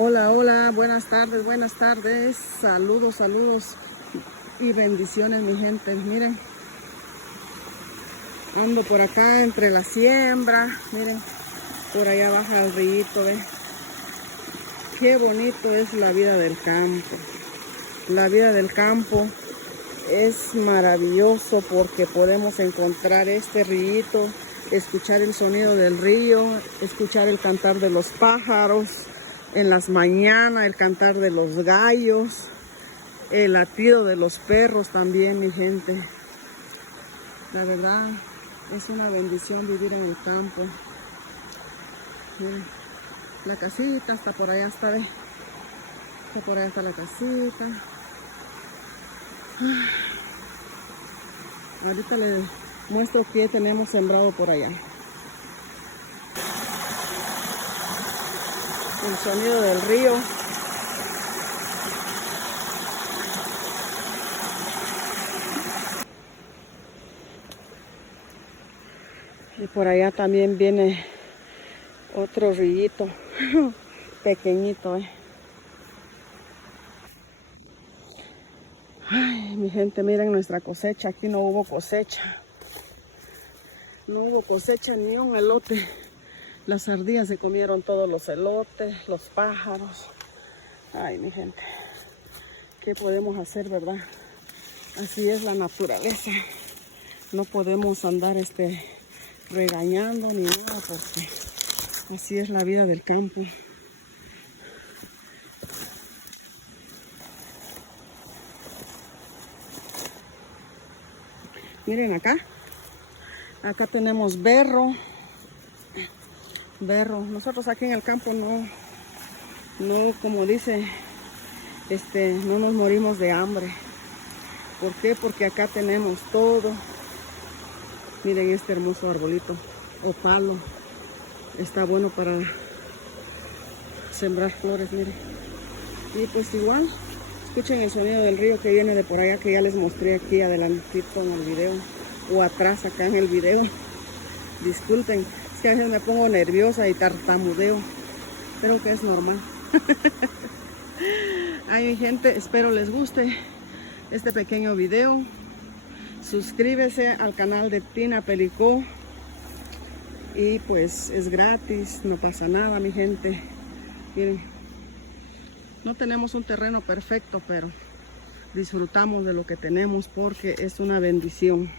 Hola, hola, buenas tardes, saludos y bendiciones mi gente. Miren, ando por acá entre la siembra, miren, por allá baja el río, ¿ve? Qué bonito es la vida del campo. La vida del campo es maravilloso porque podemos encontrar este río, escuchar el sonido del río, escuchar el cantar de los pájaros, en las mañanas el cantar de los gallos, el latido de los perros también, mi gente. La verdad es una bendición vivir en el campo. Miren, la casita está por allá, está, ¿ve? Por allá está la casita. Ahorita les muestro qué tenemos sembrado por allá. El sonido del río. Y por allá también viene otro rillito pequeñito, Ay, mi gente, miren nuestra cosecha. Aquí no hubo cosecha. No hubo cosecha ni un elote. Las ardillas se comieron todos los elotes, los pájaros. Ay, mi gente, ¿qué podemos hacer, verdad? Así es la naturaleza. No podemos andar regañando ni nada porque así es la vida del campo. Miren acá. Acá tenemos berro. Nosotros aquí en el campo no como dice, no nos morimos de hambre. ¿Por qué? Porque acá tenemos todo. Miren este hermoso arbolito o palo. Está bueno para sembrar flores, miren. Y pues igual, escuchen el sonido del río que viene de por allá, que ya les mostré aquí adelantito en el video. O atrás acá en el video. Disculpen, es que a veces me pongo nerviosa y tartamudeo. Creo que es normal. Ay, gente, espero les guste este pequeño video. Suscríbese al canal de Tina Pelicó. Y pues es gratis, no pasa nada, mi gente. Miren, no tenemos un terreno perfecto, pero disfrutamos de lo que tenemos porque es una bendición.